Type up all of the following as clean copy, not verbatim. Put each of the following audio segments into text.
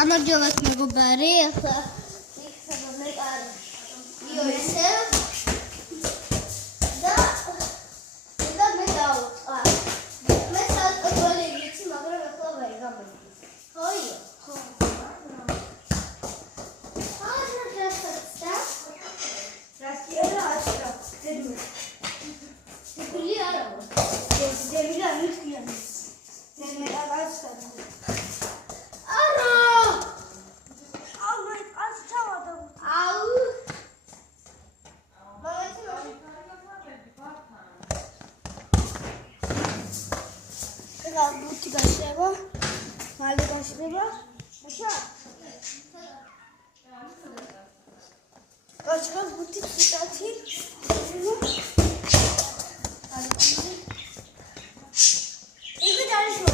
გამარჯობა მეგობარი, ახლა იქნება მე კარიო ისე და მე დავწყა. მე საწყობილი ვიცი, მაგრამ ახლა ვერ გამომდის. ხოიო, ხო. Buti gaşeba, mali gaşeba, aşağı. Kaçka buti tutati. İki tane şu.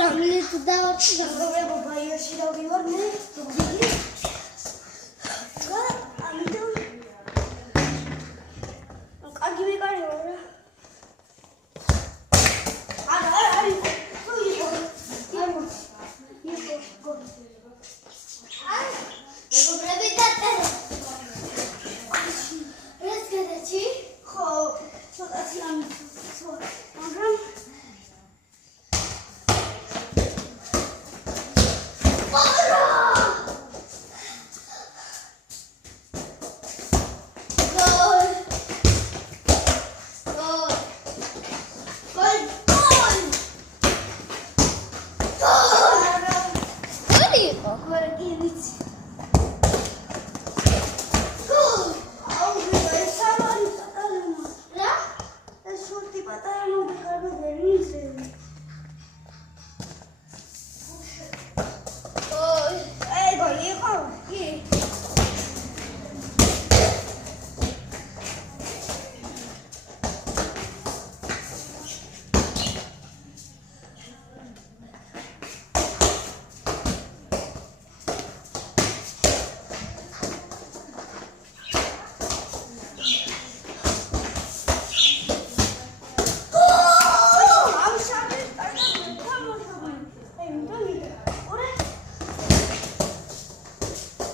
Ramle tu da orta.